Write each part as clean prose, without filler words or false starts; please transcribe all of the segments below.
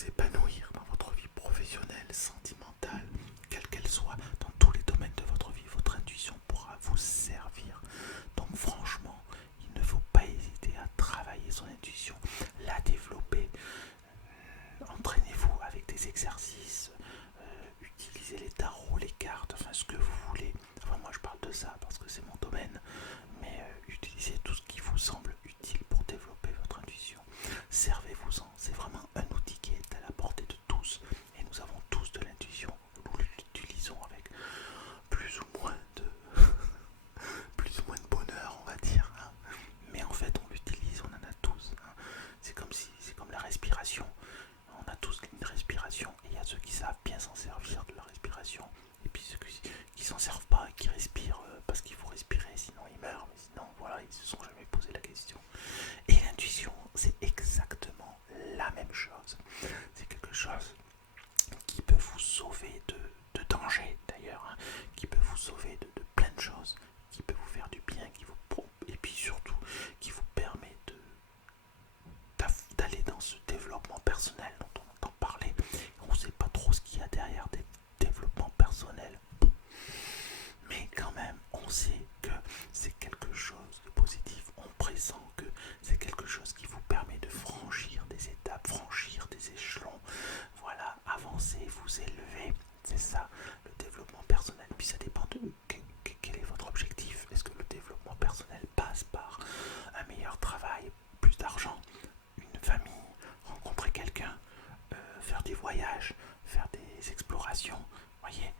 vous épanouir dans votre vie professionnelle, sentimentale, quelle qu'elle soit, dans tous les domaines de votre vie, votre intuition pourra vous servir. Donc franchement, il ne faut pas hésiter à travailler son intuition, la développer. Entraînez-vous avec des exercices, utilisez les tarots, les cartes, enfin ce que vous voulez. Enfin moi je parle de ça parce que c'est mon domaine, mais utilisez tout ce qui vous semble utile pour développer votre intuition. Servez-vous-en, c'est vraiment un outil qui est à la portée de tous et nous avons tous de l'intuition. Nous l'utilisons avec plus ou moins de plus ou moins de bonheur, on va dire, hein. Mais en fait on l'utilise, on en a tous, hein. C'est comme la respiration. On a tous une respiration et il y a ceux qui savent bien s'en servir de la respiration et puis ceux qui s'en servent pas et qui respirent parce qu'il faut respirer sinon ils meurent, mais sinon voilà, ils se sont jamais posé la question. Et l'intuition, c'est exactement la même chose. C'est quelque chose qui peut vous sauver de danger d'ailleurs, hein, qui peut vous sauver de plein de choses, qui peut vous faire du bien, et puis surtout qui vous permet d'aller dans ce développement personnel dont on entend parler. On ne sait pas trop ce qu'il y a derrière des développements personnels, mais quand même on sait que c'est quelque chose de positif, on pressent que c'est quelque chose qui vous permet de franchir des étapes, franchir des échelons, voilà, avancer, vous élever, c'est ça le développement personnel. Puis ça dépend de quel est votre objectif. Est-ce que le développement personnel passe par un meilleur travail, plus d'argent, une famille, rencontrer quelqu'un, faire des voyages, faire des explorations, voyez,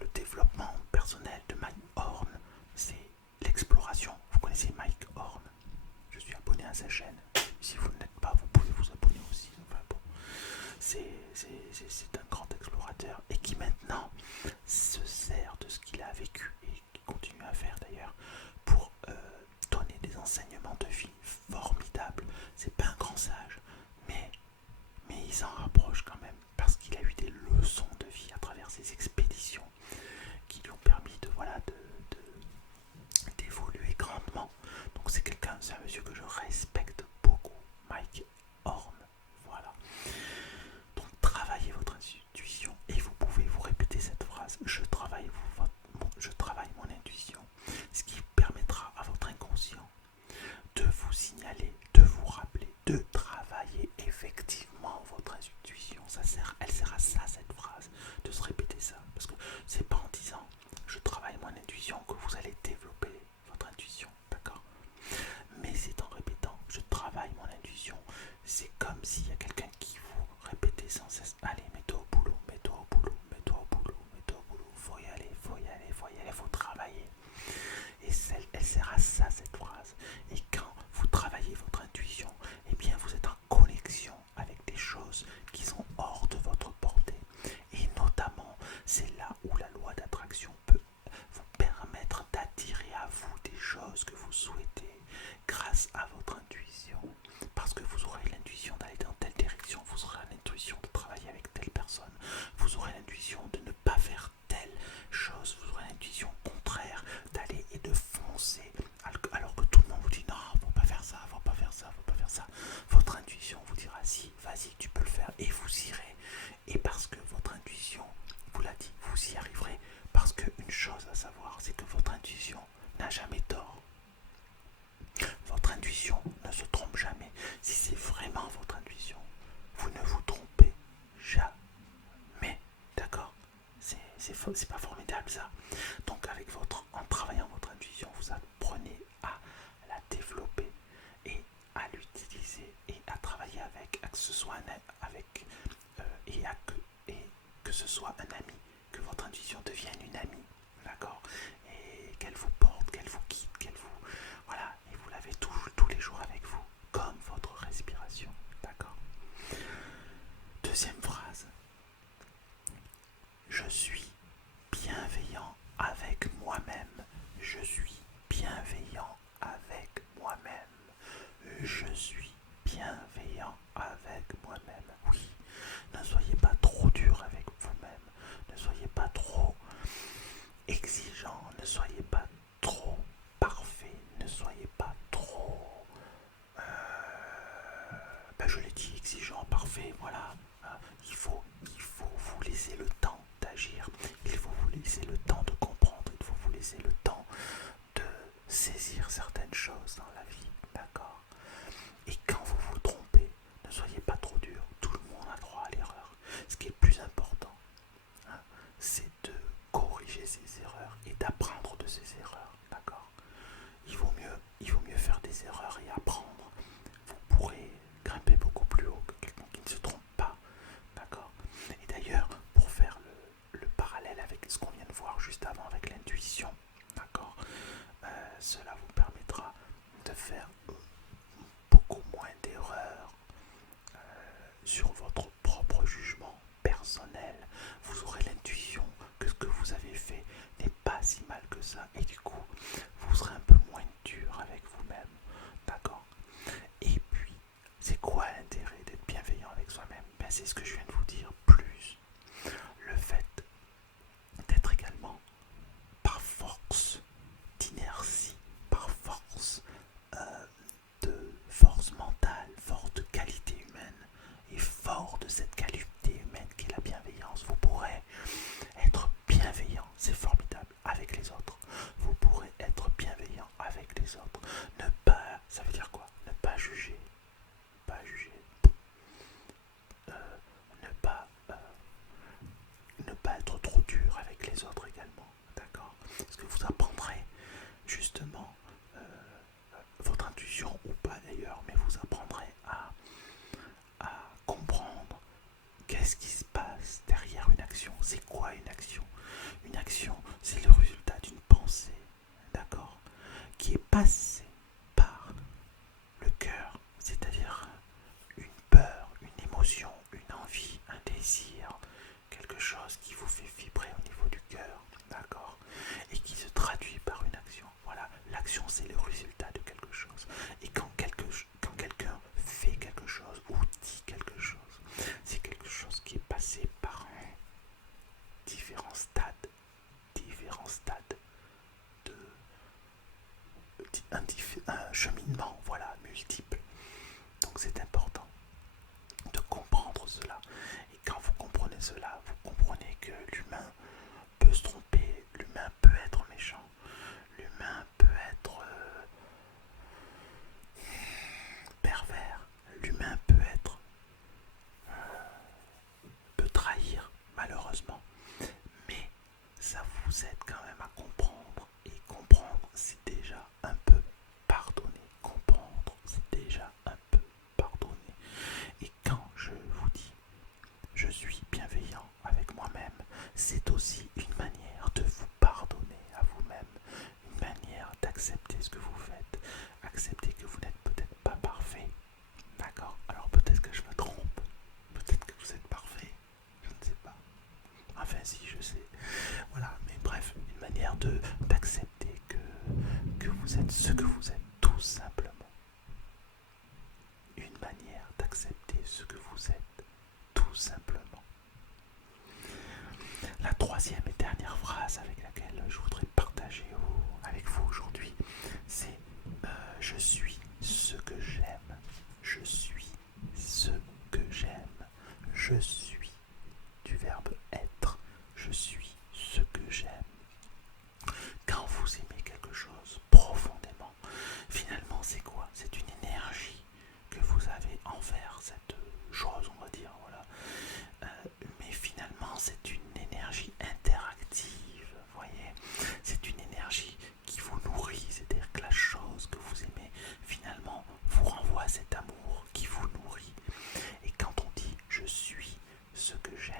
le développement personnel de Mike Horn, c'est l'exploration. Vous connaissez Mike Horn? Je suis abonné à sa chaîne. Si vous ne l'êtes pas, vous pouvez vous abonner aussi. Enfin bon, c'est un grand explorateur et qui maintenant se sert de ce qu'il a vécu et qui continue à faire d'ailleurs pour donner des enseignements de vie formidables. C'est pas un grand sage, mais il s'en rapproche quand même parce qu'il a eu des leçons de vie à travers ses expéditions qui lui ont permis d'évoluer grandement. Donc c'est un monsieur que je respecte beaucoup, Mike Horn. Voilà. Donc travaillez votre intuition et vous pouvez vous répéter cette phrase: je travaille mon intuition, ce qui permettra à votre inconscient de vous signaler, de vous rappeler, de travailler effectivement votre intuition. Elle sert à ça, cette phrase, de se répéter ça, parce que c'est pas en disant je travaille mon intuition que vous allez développer votre intuition, d'accord? Mais c'est en répétant je travaille mon intuition. C'est comme s'il y a quelqu'un qui vous répétait sans cesse: allez, mets-toi au boulot, mets-toi au boulot, mets-toi au boulot, mets-toi au boulot, faut y aller, faut y aller, faut y aller, faut travailler. Et elle sert à ça, cette phrase. Et quand vous travaillez votre intuition, eh bien vous êtes en connexion avec des choses qui sont hors de votre portée. Et notamment, c'est là où la loi d'attraction peut vous permettre d'attirer à vous des choses que vous souhaitez grâce à votre intuition. Parce que vous aurez l'intuition d'aller dans telle direction, vous aurez l'intuition de travailler avec telle personne, vous aurez l'intuition de ne pas faire telle chose, vous aurez l'intuition contraire d'aller et de foncer, alors que tout le monde vous dit non, faut pas faire ça, faut pas faire ça, faut pas faire ça. Votre intuition vous dira si, vas-y, tu peux le faire, et vous irez. Et parce que votre intuition vous l'a dit, vous y arriverez. Parce qu'une chose à savoir, c'est que votre intuition n'a jamais tort. Votre intuition ne se trompe jamais. Si c'est vraiment votre intuition, vous ne vous trompez jamais. D'accord? C'est pas formidable ça. Donc en travaillant votre intuition, vous apprenez à la développer et à l'utiliser et à travailler avec, à que ce soit et que ce soit un ami, que votre intuition devienne une amie, d'accord? Et qu'elle vous porte, qu'elle vous guide, voilà, et vous l'avez tous les jours avec vous, comme votre respiration, d'accord? Deuxième phrase: je suis bienveillant avec moi-même. Je suis bienveillant avec moi-même. Je suis bienveillant avec moi-même. Oui, ne soyez pas trop dur avec vous-même. Ne soyez pas trop exigeant. Ne soyez pas trop parfait. Ne soyez pas trop... je l'ai dit, exigeant, parfait, voilà. votre jugement personnel. Vous aurez l'intuition que ce que vous avez fait n'est pas si mal que ça, et du coup, vous serez un peu moins dur avec vous-même. D'accord? Et puis, c'est quoi l'intérêt d'être bienveillant avec soi-même? Ben, c'est ce que je viens de vous dire, plus le fait d'être également par force d'inertie, par force de force mentale, fort de qualité humaine, et fort de cette qualité humaine qui est la bienveillance, vous pourrez être bienveillant, c'est formidable, avec les autres. Vous pourrez être bienveillant avec les autres. Ne pas, ça veut dire quoi? Ne pas juger, pas juger, ne pas ne pas être trop dur avec les autres également, d'accord? Parce que vous apprendrez justement votre intuition ou pas d'ailleurs, mais vous apprendrez à comprendre qu'est-ce qui se passe derrière une action. C'est quoi une action? Une action, c'est le résultat d'une pensée, d'accord, qui est passée par le cœur, c'est-à-dire une peur, une émotion, une envie, un désir, quelque chose qui vous fait vibrer au niveau du cœur, d'accord, et qui se traduit par une action. Voilà, l'action c'est le résultat de quelque chose. Et quand quelqu'un fait quelque chose ou dit quelque chose, c'est quelque chose qui est passé par différents stades de un cheminement, voilà, multiple. Donc c'est important de comprendre cela. Et quand vous comprenez cela, vous comprenez que l'humain peut se tromper, l'humain peut être méchant, l'humain peut être pervers, l'humain peut trahir malheureusement. Mais ça vous aide quand même à comprendre. Et comprendre, c'est déjà un peu pardonner. Comprendre, c'est déjà un peu pardonner. Et quand je vous dis je suis bienveillant avec moi-même, c'est aussi une manière de vous pardonner à vous-même, une manière d'accepter ce que vous faites, accepter que vous n'êtes peut-être pas parfait, d'accord? Alors peut-être que je me trompe, peut-être que vous êtes parfait, je ne sais pas. Enfin si, je sais. Voilà, mais bref, une manière d'accepter que vous êtes ce que vous êtes, tout simplement. Une manière d'accepter ce que vous êtes, tout simplement. La troisième et dernière phrase avec laquelle je voudrais partager avec vous aujourd'hui, c'est je suis ce que j'aime. Je suis ce que j'aime. Je suis du verbe être. Je suis ce que j'aime. Quand vous aimez quelque chose profondément, finalement c'est quoi? C'est une énergie que vous avez envers cette chose, on va dire, voilà. Mais finalement c'est une énergie interactive, vous voyez, c'est une énergie qui vous nourrit, c'est-à-dire que la chose que vous aimez finalement vous renvoie cet amour qui vous nourrit. Et quand on dit je suis ce que j'aime,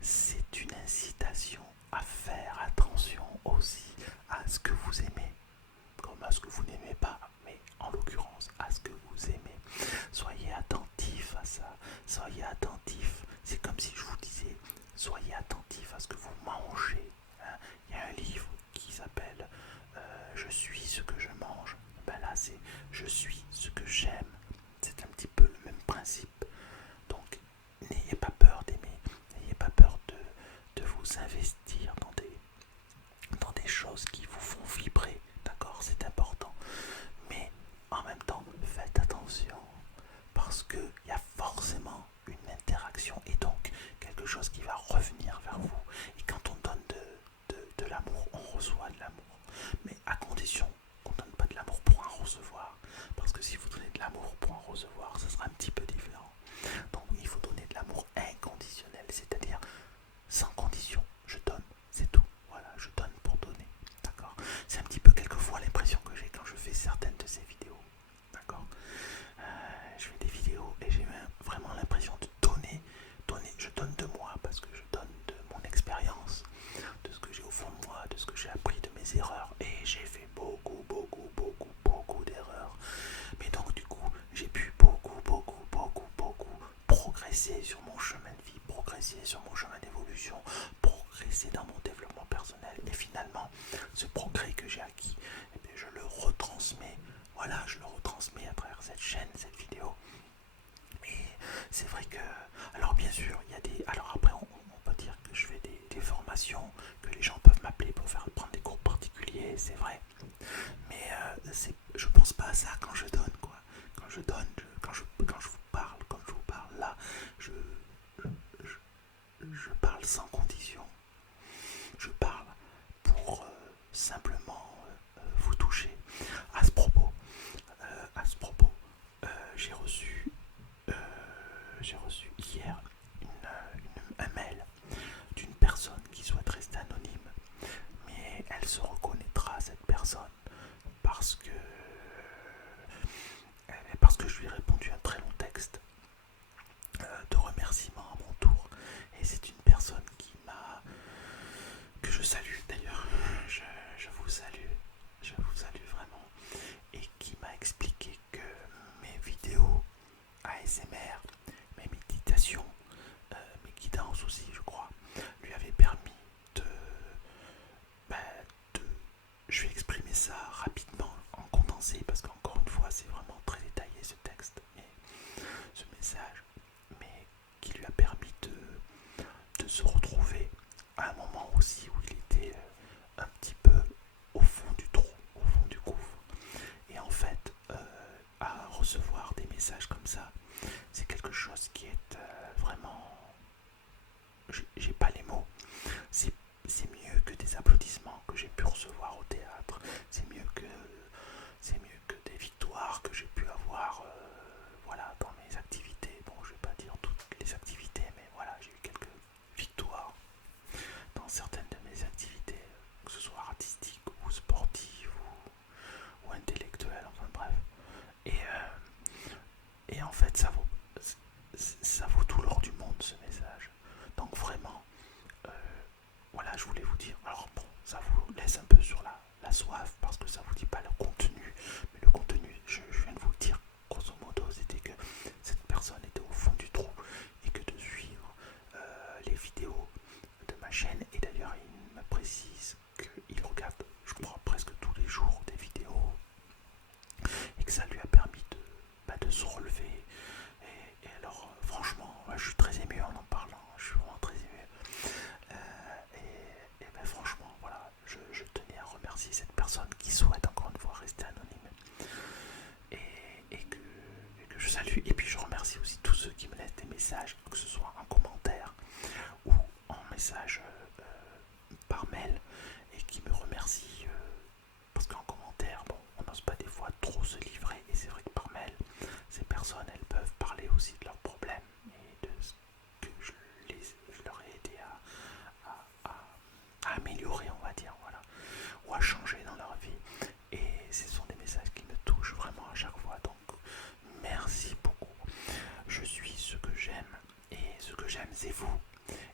c'est une incitation à faire attention aussi à ce que vous aimez, comme à ce que vous n'aimez pas, mais en l'occurrence à ce que vous aimez. Soyez attentif à ça, soyez attentif. C'est comme si je vous disais, soyez attentif à ce que vous mangez. Il y a un livre qui s'appelle Je suis ce que je mange. Ben là c'est je suis ce que j'aime. C'est un petit peu le même principe. Donc n'ayez pas peur d'aimer, n'ayez pas peur de vous investir dans des choses qui vous font vibrer, d'accord, c'est important. Mais en même temps, faites attention, parce qu'il y a forcément une interaction et donc quelque chose qui va revenir vers vous. Et quand on donne de l'amour, on reçoit de l'amour. Mais à condition qu'on ne donne pas de l'amour pour en recevoir. Parce que si vous donnez de l'amour pour en recevoir, ça sera un petit peu différent. Donc il faut donner de l'amour inconditionnel, c'est-à-dire sans condition. Je donne, c'est tout. Voilà, je donne pour donner. D'accord? C'est un petit peu quelquefois l'impression que j'ai quand je fais certaines de ces vidéos. D'accord? Je fais des vidéos et j'ai vraiment l'impression de donner. Je donne de moi parce que je donne de mon expérience, de ce que j'ai au fond de moi, de ce que j'ai appris de mes erreurs. Et j'ai fait beaucoup d'erreurs. Mais donc du coup, j'ai pu beaucoup progresser sur mon chemin de vie, progresser sur mon chemin d'évolution, progresser dans mon développement personnel. Et finalement, ce progrès que j'ai acquis, eh bien, je le retransmets. Voilà, je le retransmets à travers cette chaîne, cette vidéo. Et c'est vrai que, alors bien sûr, il y a des, alors après on peut dire que je fais des formations, que les gens peuvent m'appeler pour faire prendre des cours particuliers, c'est vrai. Mais je pense pas à ça quand je donne, quoi. Quand je donne, quand je vous parle, comme je vous parle là, je, je parle sans condition. Je parle pour simplement vous toucher. À ce propos, j'ai reçu hier un mail d'une personne qui souhaite rester anonyme, mais elle se reconnaîtra, cette personne, parce que je lui ai répondu un très long texte de remerciement à mon tour. Et c'est une personne que je salue d'ailleurs. Je vous salue vraiment, et qui m'a expliqué que mes vidéos ASMR, mes méditations, mes guidances aussi, je crois, lui avaient permis de, ben, de je vais exprimer ça rapidement, en condensé, parce qu'encore une fois, c'est vraiment très détaillé ce texte, mais ce message, mais qui lui a permis de se retrouver à un moment aussi où il était un petit peu au fond du trou, au fond du gouffre. Et en fait, à recevoir des messages comme ça, c'est quelque chose qui est vraiment... J'ai pas les mots. C'est mieux que des applaudissements que j'ai pu recevoir au théâtre. C'est mieux que des victoires que j'ai pu avoir voilà, dans mes activités. Bon, je vais pas dire toutes les activités, mais voilà, j'ai eu quelques victoires dans certaines de mes activités, que ce soit artistiques ou sportives ou intellectuelles, enfin bref. Et en fait, ça vaut tout l'or du monde, ce message. Donc vraiment, voilà, je voulais vous dire. Alors bon, ça vous laisse un peu sur la soif, parce que ça vous dit pas le contenu. Mais le contenu, je viens de vous le dire, grosso modo, c'était que cette personne était au fond du trou, et que de suivre les vidéos de ma chaîne, et d'ailleurs il me précise qu'il regarde, je crois, presque tous les jours des vidéos, et que ça lui a permis de se relever. Et alors, franchement, je suis très ému en parlant, je suis vraiment très ému. Et ben, franchement, voilà, je tenais à remercier cette personne qui souhaite encore une fois rester anonyme, et que je salue. Et puis je remercie aussi tous ceux qui me laissent des messages, que ce soit en commentaire ou en message par mail, et qui me remercient, parce qu'en commentaire, bon, on n'ose pas des fois trop se livrer, et c'est vrai que par mail, ces personnes, elles peuvent parler aussi de leurs problèmes, et de ce que je leur ai aidé à améliorer, on va dire, voilà, ou à changer dans leur vie. Et ce sont des messages qui me touchent vraiment à chaque fois, donc merci beaucoup. Je suis ce que j'aime, et ce que j'aime, c'est vous,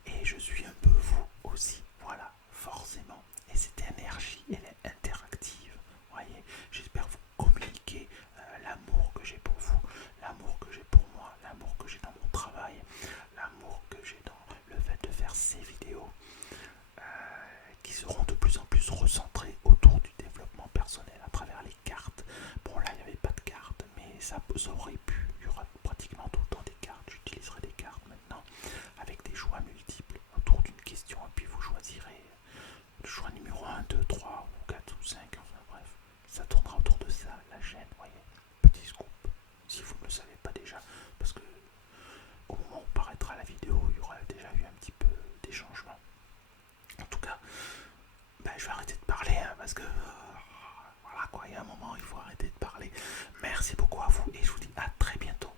et je suis un peu vous aussi, voilà, forcément. Et cette énergie, elle est interactive, voyez. J'espère vous communiquer l'amour que j'ai pour vous, l'amour que j'ai pour moi, l'amour que j'ai dans mon travail, l'amour que j'ai dans le fait de faire ces vidéos, qui seront de plus en plus recentrées autour du développement personnel à travers les cartes. Bon, là il n'y avait pas de cartes, mais ça aurait pu, il y aura pratiquement tout le temps des cartes. J'utiliserai des cartes maintenant avec des choix multiples autour d'une question, et puis vous choisirez le choix numéro 1, 2, 3 ou 4 ou 5, enfin bref, ça tournera autour de ça, la chaîne, voyez. Petit scoop, si vous ne le savez pas déjà, parce que au moment où paraîtra la vidéo, il y aura déjà eu un petit peu des changements. En tout cas, ben, je vais arrêter de parler, hein, parce que voilà quoi, il y a un moment, il faut arrêter de parler. Merci beaucoup à vous, et je vous dis à très bientôt.